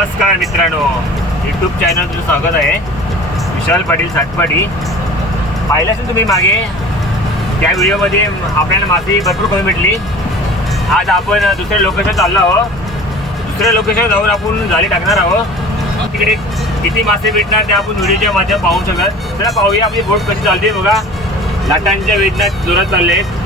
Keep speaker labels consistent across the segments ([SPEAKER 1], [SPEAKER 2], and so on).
[SPEAKER 1] नमस्कार मित्रांनो. YouTube channel तुझं स्वागत आहे. विशाल पाटील सातपाटी पाहिलं असेल तुम्ही मागे त्या व्हिडिओमध्ये आपल्याला माती भरपूर कमी भेटली. आज आपण दुसऱ्या लोकेशन चाललो आहोत. दुसऱ्या लोकेशन जाऊन आपण जाळी टाकणार आहोत. तिकडे किती मासे भेटणार ते आपण व्हिडिओच्या माध्यम पाहू शकत. चला पाहूया आपली बोट कशी चालते बघा. लाटांच्या वेदनात जोरात चालले आहेत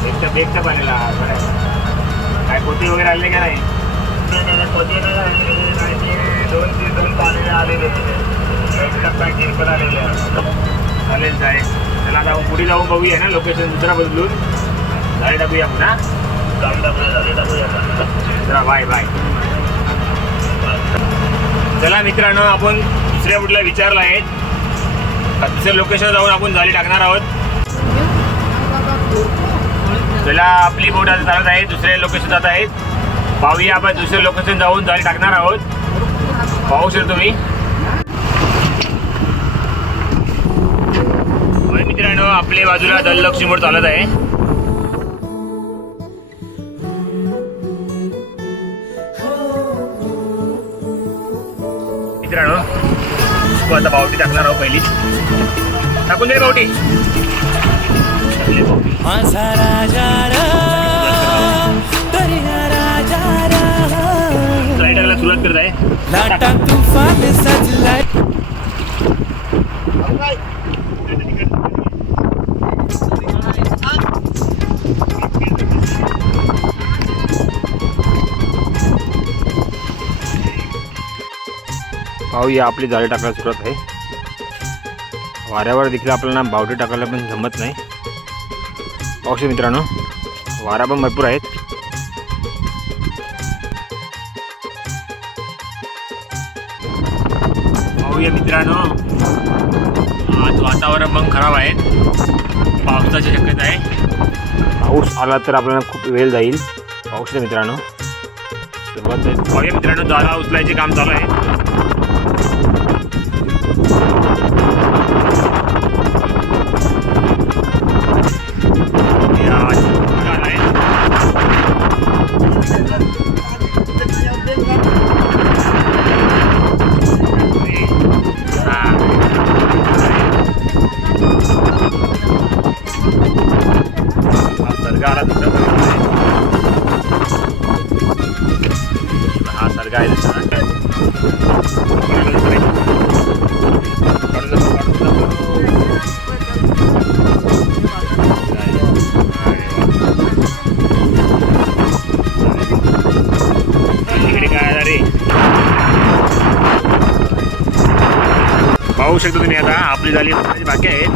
[SPEAKER 1] एकटं बेगचं पाण्याला आहे. काय कोटी वगैरे आले का नाही चालेल चालेल चला आता पुढे जाऊन बघूया ना लोकेशन दुसरा बदलून गाडी टाकूया पुन्हा चला बाय बाय चला मित्रांनो आपण दुसऱ्या कुठला विचारला आहे दुसऱ्या लोकेशन जाऊन आपण जाळी टाकणार आहोत चला आपली बोट आता चालत आहे दुसऱ्या लोकेशन जात आहेत. पाहूया आपण दुसऱ्या लोकेशन जाऊन जाळी टाकणार आहोत. पाहू शकतो तुम्ही. मित्रांनो आपल्या बाजूला दललक्ष्मी बोट चालत आहे. मित्रांनो आता बावटी टाकणार आहोत पहिली टाकून दे पावटी बावटी.
[SPEAKER 2] माझा राजा
[SPEAKER 1] टाकायला सुरुवात करत आहे.
[SPEAKER 2] लाटा तुफान सजलाय.
[SPEAKER 1] पाहूया आपली जाळी टाकायला सुरुवात आहे. वाऱ्यावर देखील आपल्याला बावटी टाकायला पण जमत नाही. पाहू मित्रांनो वारा पण भरपूर आहेत. पाहूया मित्रांनो. आज वातावरण पण खराब आहे. पावसाची शक्यता आहे. पाऊस आला तर आपल्याला खूप वेळ जाईल. पाऊस मित्रांनो. पाहूया मित्रांनो जाळा उचलायचे काम चालू आहे. पाहू शकतो तुम्ही आता आपली झाली बाकी आहे.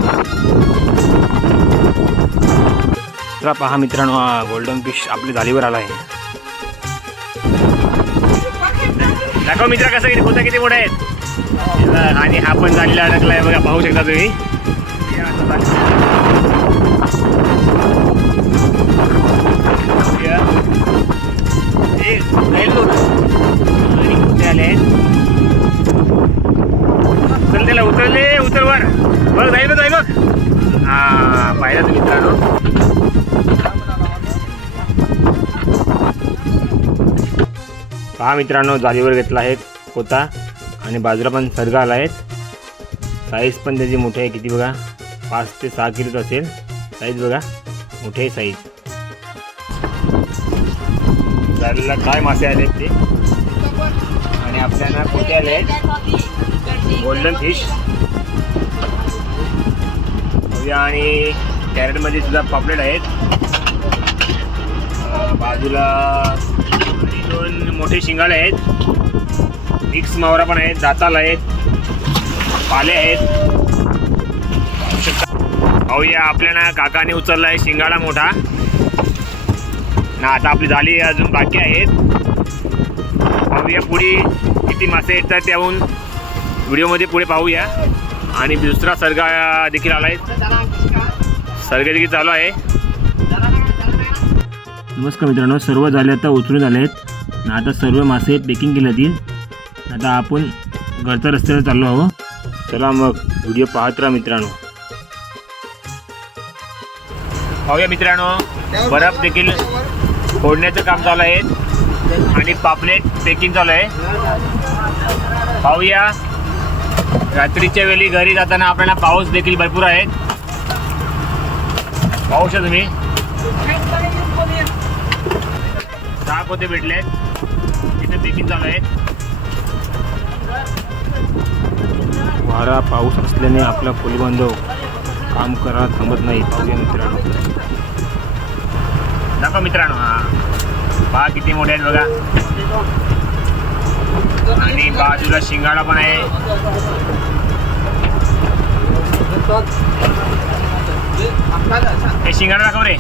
[SPEAKER 1] तर पहा मित्रांनो हा गोल्डन फिश आपल्या जालीवर आला आहे. दाखव मित्र कसं किती कोणत्या किती मोठा आहेत? आणि हा पण जालीला अडकला आहे बघा पाहू शकता तुम्ही. आले आहेत. त्याला उतरले उतरवर बघ जाईल बघ जाईल बघ. हा पाहिलं तुम्ही मित्रांनो. पहा मित्रांनो जालीवर घेतला आहे पोता आणि बाजूला पण सरगा आला आहेत साईज पण त्याची मोठी आहे किती बघा? पाच ते सहा किलोच असेल. साईज बघा मोठी आहे साईज जालीला काय मासे आले ते? आणि आपल्याला कोटे आले आहेत? गोल्डन फिश आणि कॅरेटमध्ये सुद्धा पापलेट आहेत. बाजूला मोठे शिंगाळे आहेत. मिक्स मावरा पण आहेत दाताल आहेत पाले आहेत. पाहूया आपल्याला काकाने उचलला आहे शिंगाडा मोठा. ना आता आपली झाली अजून बाकी आहेत. पाहूया पुढे किती मासे येतात त्याहून. व्हिडिओमध्ये पुढे पाहूया. आणि दुसरा सर्गा देखील आला आहे सर्ग देखील चालू आहे. नमस्कार मित्रांनो सर्व झाले आता उचलून आले आहेत आता सर्व मासे पॅकिंग केले जातील आता आपण घरच्या रस्त्यावर चाललो आहो चला मग व्हिडिओ पाहत राहा मित्रांनो. पाहूया मित्रांनो बर्फ देखील फोडण्याचं काम चालू आहे. आणि पापलेट पेकिंग चालू आहे. पाहूया. रात्रीच्या वेळी घरी जाताना आपल्याला पाऊस देखील भरपूर आहे. पाहू शकता तुम्ही. ताक होते भेटले. तिथे पेकिंग चालू आहे. वारा पाऊस असल्याने आपला फुलबांधव काम करा थांबत नाही. पाहूया मित्रांनो. दाखवा मित्रांनो हा. पहा किती मोठे आहेत बघा. आणि बाजूला शिंगाडा पण आहे. हे शिंगाडा दाखव रे.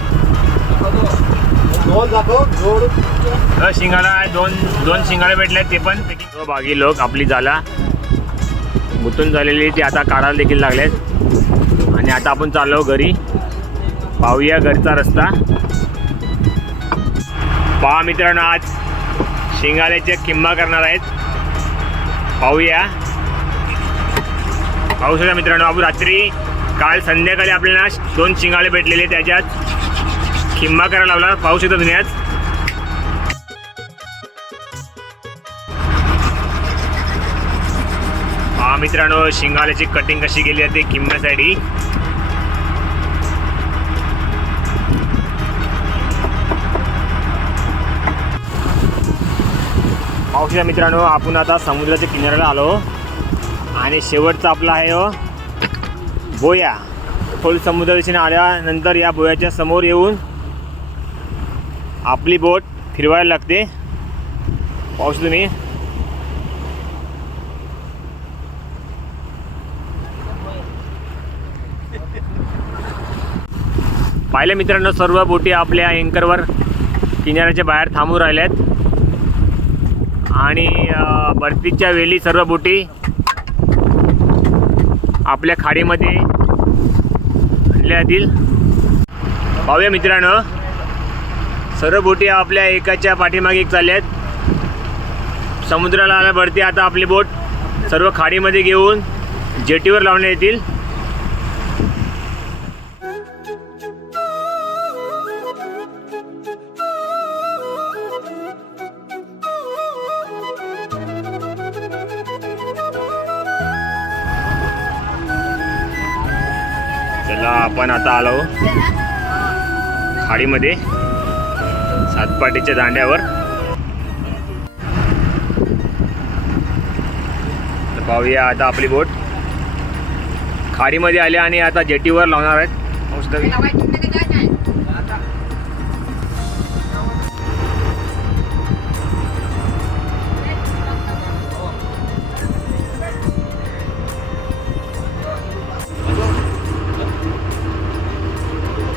[SPEAKER 1] अ, शिंगाडा दोन दोन शिंगाडे भेटले ते पण. तो बागी लोक आपली जाला. गुतून झालेली ती आता काढायला देखील लागलेत. आणि आता आपण चाललो घरी. पाहूया घरचा रस्ता. पहा मित्रांनो आज शिंगाड्याच्या किंबा करणार आहेत. पाहूया. पाहू शकता मित्रांनो आपण रात्री काल संध्याकाळी आपल्याला दोन शिंगाळे भेटलेले त्याच्यात. किंबा करायला लावला. पाऊस येतो तुम्ही आज. हा मित्रांनो शिंगाल्याची कटिंग कशी केली जाते किंब्यासाठी पावसाच्या मित्रांनो आपण आता समुद्राच्या किनाऱ्याला आलो. आणि शेवटचा आपला आहे हो बोया. खोल समुद्र दिशेने आल्यानंतर या बोयाच्या समोर येऊन आपली बोट फिरवायला लागते. पाहू शकता तुम्ही. पाहिलं मित्रांनो सर्व बोटी आपल्या एंकरवर किनाऱ्याच्या बाहेर थांबून राहिल्यात. आणि भरतीच्या वेळी सर्व बोटी आपल्या खाडीमध्ये आणल्या जातील. पाहूया मित्रांनो. सर्व बोटी आपल्या एकाच्या पाठीमागे एक चालल्या आहेत समुद्राला आल्या भरती आता आपली बोट. सर्व खाडीमध्ये घेऊन जेटीवर लावण्यात येतील. चला आपण आता आलो खाडीमध्ये. सातपाटीच्या दांड्यावर. पाहूया आता आपली बोट. खाडीमध्ये आली आणि आता जेटीवर लावणार आहेत. औषधी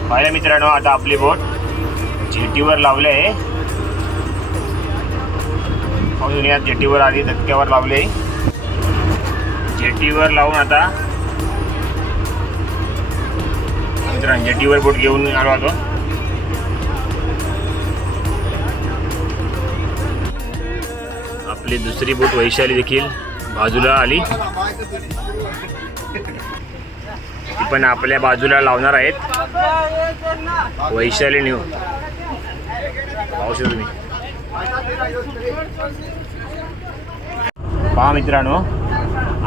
[SPEAKER 1] पाहिलं मित्रांनो आता आपली बोट. जेटीवर लावले आहे. म्हणून या जेटीवर आधी धक्क्यावर लावले. जेटीवर लावून आता मित्रांनो जेटीवर बोट घेऊन आलो आलो आपली दुसरी बोट वैशाली देखील बाजूला आली. ती पण आपल्या बाजूला लावणार आहेत. वैशाली न्यू. पाहू शकता तुम्ही पहा मित्रांनो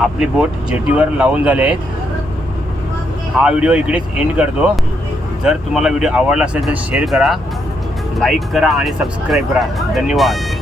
[SPEAKER 1] आपली बोट जेटीवर लावून झाले आहेत हा व्हिडिओ इकडेच एंड करतो. जर तुम्हाला व्हिडिओ आवडला असेल तर शेअर करा लाईक करा आणि सबस्क्राईब करा. धन्यवाद.